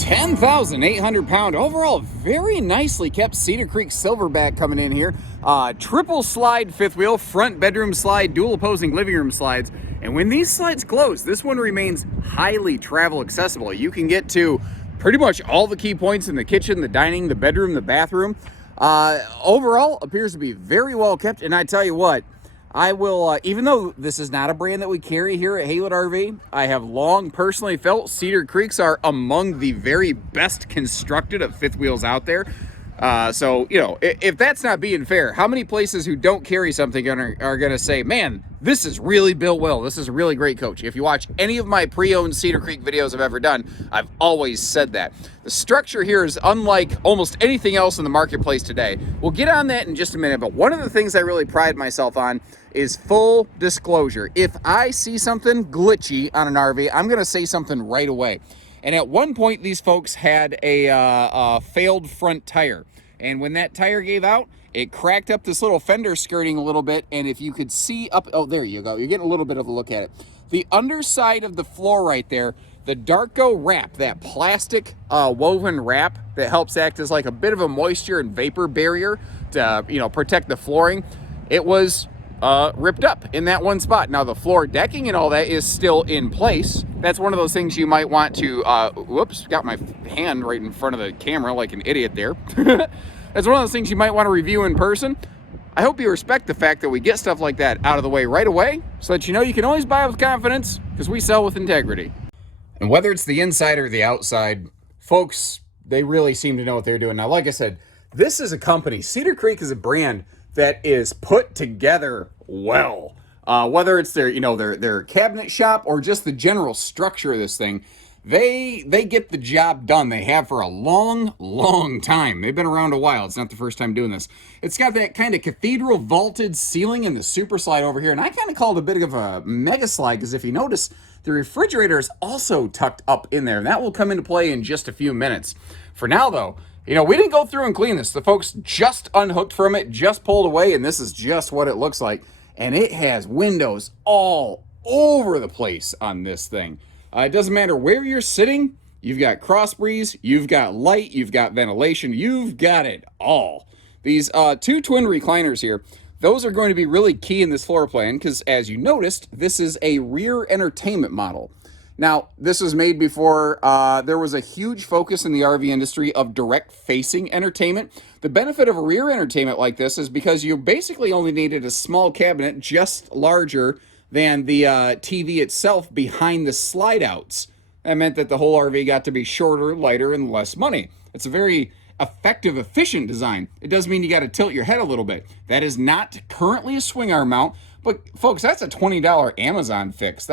10,800 pound, overall very nicely kept Cedar Creek Silverback coming in here. Triple slide fifth wheel, front bedroom slide, dual opposing living room slides. And when these slides close, this one remains highly travel accessible. You can get to pretty much all the key points in the kitchen, the dining, the bedroom, the bathroom. Overall appears to be very well kept. And I tell you what, I will, even though this is not a brand that we carry here at Haylett RV, I have long personally felt Cedar Creeks are among the very best constructed of fifth wheels out there. So, you know, if that's not being fair, how many places who don't carry something are going to say, man, this is really built well. This is a really great coach. If you watch any of my pre-owned Cedar Creek videos I've ever done, I've always said that. The structure here is unlike almost anything else in the marketplace today. We'll get on that in just a minute, but one of the things I really pride myself on is full disclosure. If I see something glitchy on an RV, I'm going to say something right away. And at one point, these folks had a failed front tire. And when that tire gave out, it cracked up this little fender skirting a little bit. And if you could see up, oh, there you go. You're getting a little bit of a look at it. The underside of the floor right there, the Darko wrap, that plastic woven wrap that helps act as like a bit of a moisture and vapor barrier to, you know, protect the flooring, it was ripped up in that one spot. Now the floor decking and all that is still in place. That's one of those things you might want to, whoops, got my hand right in front of the camera like an idiot there. That's one of those things you might want to review in person. I hope you respect the fact that we get stuff like that out of the way right away so that you know you can always buy with confidence because we sell with integrity. And whether it's the inside or the outside, folks, they really seem to know what they're doing. Now, like I said, this is a company, Cedar Creek is a brand that is put together well. Whether it's their, you know, their cabinet shop or just the general structure of this thing, they get the job done. They have for a long time. They've been around a while. It's not the first time doing this. It's got that kind of cathedral vaulted ceiling in the super slide over here, and I kind of call it a bit of a mega slide because if you notice, the refrigerator is also tucked up in there, and that will come into play in just a few minutes. For now, though, you know, we didn't go through and clean this. The folks just unhooked from it, just pulled away, and this is just what it looks like. And it has windows all over the place on this thing. It doesn't matter where you're sitting. You've got cross breeze, you've got light, you've got ventilation, you've got it all. These two twin recliners here, those are going to be really key in this floor plan because, as you noticed, this is a rear entertainment model. Now, this was made before there was a huge focus in the RV industry of direct-facing entertainment. The benefit of a rear entertainment like this is because you basically only needed a small cabinet just larger than the TV itself behind the slide-outs. That meant that the whole RV got to be shorter, lighter, and less money. It's a very effective, efficient design. It does mean you got to tilt your head a little bit. That is not currently a swing arm mount, but folks, that's a $20 Amazon fix.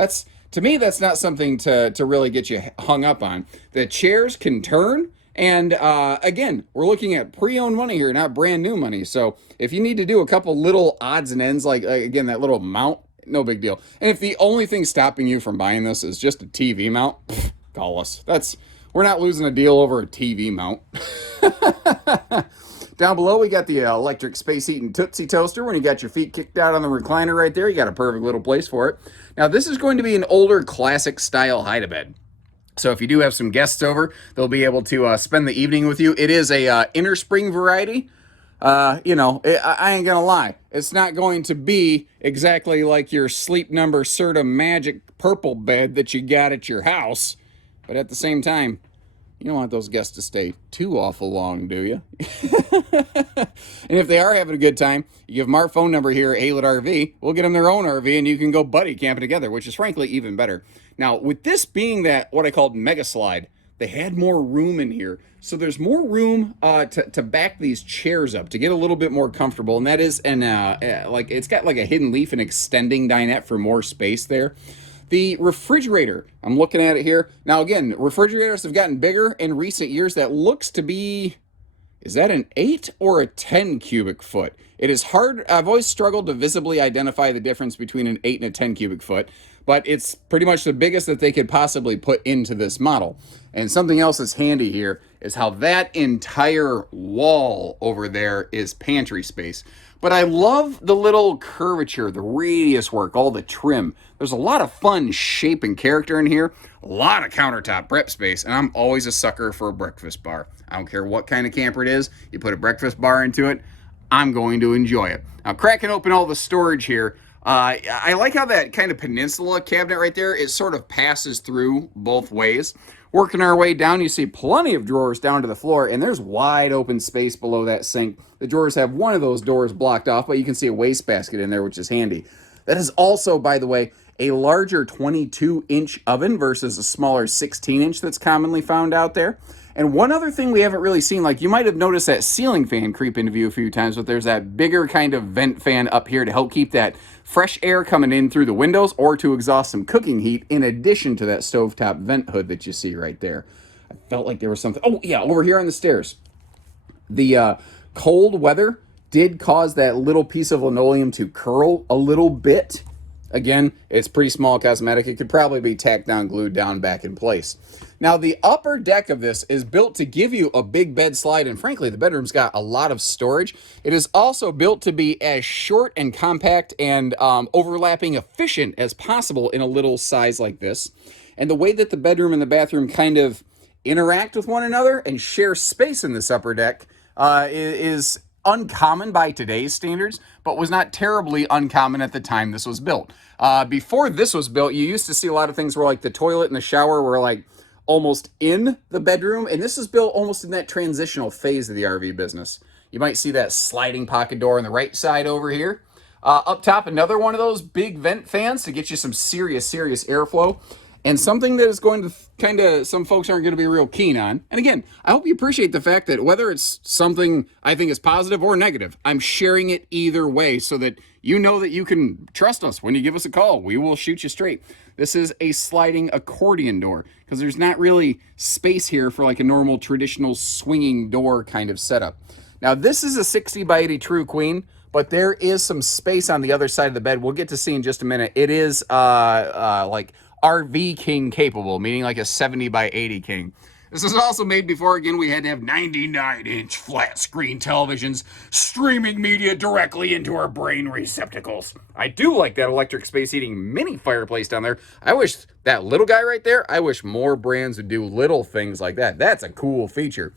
To me, that's not something to really get you hung up on. The chairs can turn, and again, we're looking at pre-owned money here, not brand new money. So if you need to do a couple little odds and ends, like again, that little mount, no big deal. And if the only thing stopping you from buying this is just a TV mount, call us. We're not losing a deal over a TV mount. Down below, we got the electric space heating Tootsie Toaster. When you got your feet kicked out on the recliner right there, you got a perfect little place for it. Now, this is going to be an older classic style hide-a-bed. So if you do have some guests over, they'll be able to spend the evening with you. It is a inner spring variety. You know, I ain't gonna lie. It's not going to be exactly like your Sleep Number Serta Magic purple bed that you got at your house. But at the same time, you don't want those guests to stay too awful long, do you? And if they are having a good time, you give them our phone number here at Haylett RV. We'll get them their own RV, and you can go buddy camping together, which is frankly even better. Now, with this being that what I called mega slide, they had more room in here. So there's more room to back these chairs up, to get a little bit more comfortable. And that is, like it's got like a hidden leaf and extending dinette for more space there. The refrigerator, I'm looking at it here. Now, again, refrigerators have gotten bigger in recent years. That looks to be, is that an 8 or a 10 cubic foot? It is hard. I've always struggled to visibly identify the difference between an 8 and a 10 cubic foot, but it's pretty much the biggest that they could possibly put into this model. And something else that's handy here is how that entire wall over there is pantry space. But I love the little curvature, the radius work, all the trim. There's a lot of fun shape and character in here, a lot of countertop prep space, and I'm always a sucker for a breakfast bar. I don't care what kind of camper it is, you put a breakfast bar into it, I'm going to enjoy it. Now, cracking open all the storage here, I like how that kind of peninsula cabinet right there, it sort of passes through both ways. Working our way down, you see plenty of drawers down to the floor, and there's wide open space below that sink. The drawers have one of those doors blocked off, but you can see a wastebasket in there, which is handy. That is also, by the way, a larger 22-inch oven versus a smaller 16-inch that's commonly found out there. And one other thing we haven't really seen, like you might have noticed that ceiling fan creep into view a few times, but there's that bigger kind of vent fan up here to help keep that fresh air coming in through the windows or to exhaust some cooking heat in addition to that stovetop vent hood that you see right there. I felt like there was something. Oh, yeah, over here on the stairs. The cold weather did cause that little piece of linoleum to curl a little bit. Again, it's pretty small cosmetic. It could probably be tacked down, glued down back in place. Now, the upper deck of this is built to give you a big bed slide, and frankly, the bedroom's got a lot of storage. It is also built to be as short and compact and overlapping efficient as possible in a little size like this. And the way that the bedroom and the bathroom kind of interact with one another and share space in this upper deck is uncommon by today's standards, but was not terribly uncommon at the time this was built. Before this was built, you used to see a lot of things where like the toilet and the shower were like almost in the bedroom, and this is built almost in that transitional phase of the RV business. You might see that sliding pocket door on the right side over here. Up top, another one of those big vent fans to get you some serious airflow. And something that is going to kind of, some folks aren't going to be real keen on. And again, I hope you appreciate the fact that whether it's something I think is positive or negative, I'm sharing it either way so that you know that you can trust us when you give us a call. We will shoot you straight. This is a sliding accordion door because there's not really space here for like a normal traditional swinging door kind of setup. Now, this is a 60 by 80 true queen, but there is some space on the other side of the bed. We'll get to see in just a minute. It is like RV king capable, meaning like a 70 by 80 king. This was also made before, again, we had to have 99-inch flat screen televisions streaming media directly into our brain receptacles. I do like that electric space heating mini fireplace down there. I wish that little guy right there, I wish more brands would do little things like that. That's a cool feature.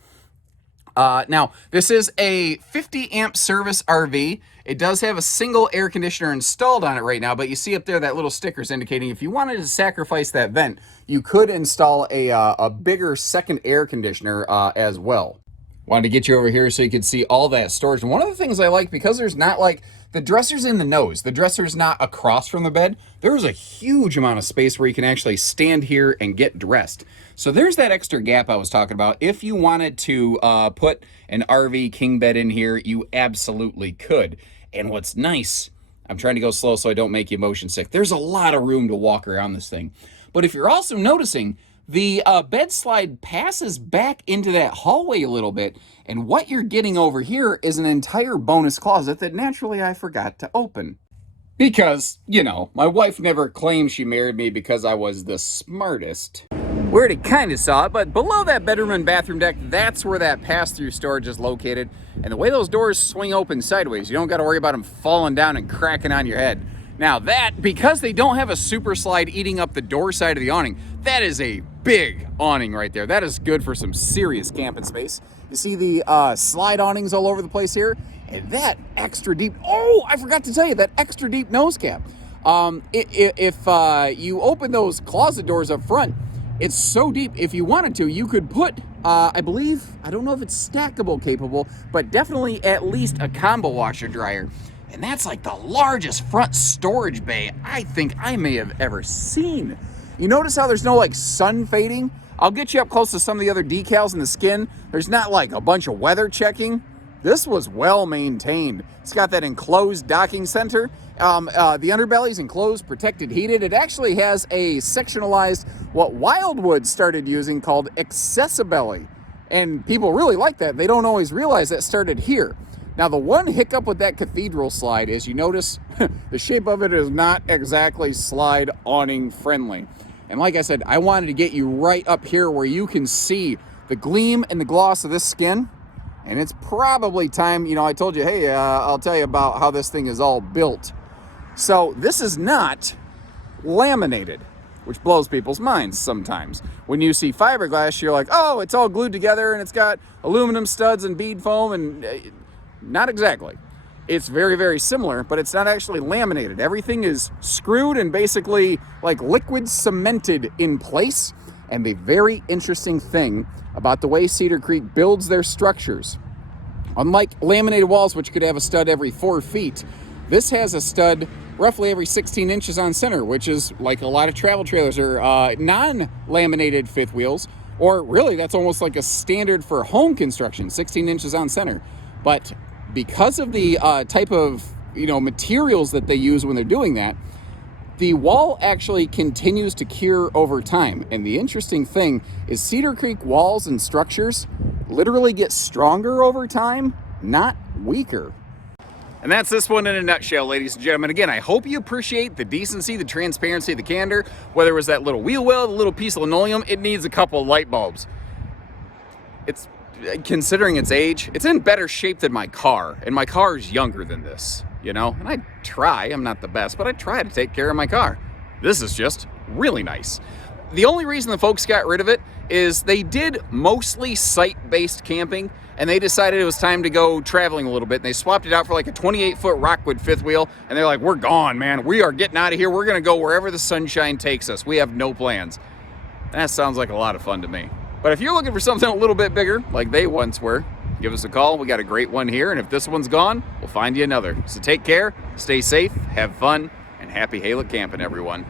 Now, this is a 50 amp service RV. It does have a single air conditioner installed on it right now, but you see up there that little sticker is indicating if you wanted to sacrifice that vent, you could install a bigger second air conditioner as well. Wanted to get you over here so you could see all that storage. And one of the things I like, because there's not like, the dresser's in the nose, the dresser's not across from the bed, there's a huge amount of space where you can actually stand here and get dressed. So there's that extra gap I was talking about. If you wanted to put an RV king bed in here, you absolutely could. And what's nice, I'm trying to go slow so I don't make you motion sick, there's a lot of room to walk around this thing. But if you're also noticing, the bed slide passes back into that hallway a little bit, and what you're getting over here is an entire bonus closet that naturally I forgot to open. Because, you know, my wife never claimed she married me because I was the smartest. We already kind of saw it, but below that bedroom and bathroom deck, that's where that pass-through storage is located. And the way those doors swing open sideways, you don't got to worry about them falling down and cracking on your head. Now that, because they don't have a super slide eating up the door side of the awning, that is a big awning right there. That is good for some serious camping space. You see the slide awnings all over the place here, and that extra deep, oh, I forgot to tell you, that extra deep nose cap. If you open those closet doors up front, it's so deep, if you wanted to, you could put, I believe, I don't know if it's stackable capable, but definitely at least a combo washer dryer. And that's like the largest front storage bay I think I may have ever seen. You notice how there's no like sun fading? I'll get you up close to some of the other decals in the skin. There's not like a bunch of weather checking. This was well maintained. It's got that enclosed docking center. The underbelly's enclosed, protected, heated. It actually has a sectionalized, what Wildwood started using called accessibelly. And people really like that. They don't always realize that started here. Now, the one hiccup with that cathedral slide is you notice the shape of it is not exactly slide awning friendly. And like I said, I wanted to get you right up here where you can see the gleam and the gloss of this skin. And it's probably time, I told you, hey, I'll tell you about how this thing is all built. So this is not laminated, which blows people's minds sometimes. When you see fiberglass, you're like, oh, it's all glued together and it's got aluminum studs and bead foam, and not exactly. It's very, very similar, but it's not actually laminated. Everything is screwed and basically like liquid cemented in place. And the very interesting thing about the way Cedar Creek builds their structures, unlike laminated walls, which could have a stud every 4 feet, this has a stud roughly every 16 inches on center, which is like a lot of travel trailers or non-laminated fifth wheels, or really that's almost like a standard for home construction, 16 inches on center. But because of the type of materials that they use when they're doing that, the wall actually continues to cure over time. And the interesting thing is Cedar Creek walls and structures literally get stronger over time, not weaker. And that's this one in a nutshell, ladies and gentlemen. Again, I hope you appreciate the decency, the transparency, the candor. Whether it was that little wheel well, the little piece of linoleum, it needs a couple of light bulbs. It's, considering its age, it's in better shape than my car. And my car is younger than this. And I try, I'm not the best, but I try to take care of my car. This is just really nice. The only reason the folks got rid of it is they did mostly site-based camping, and they decided it was time to go traveling a little bit, and they swapped it out for like a 28-foot Rockwood fifth wheel, and they're like, we're gone, man. We are getting out of here. We're going to go wherever the sunshine takes us. We have no plans. That sounds like a lot of fun to me. But if you're looking for something a little bit bigger, like they once were, give us a call. We got a great one here, and if this one's gone, we'll find you another. So take care, stay safe, have fun, and happy Haylett camping, everyone.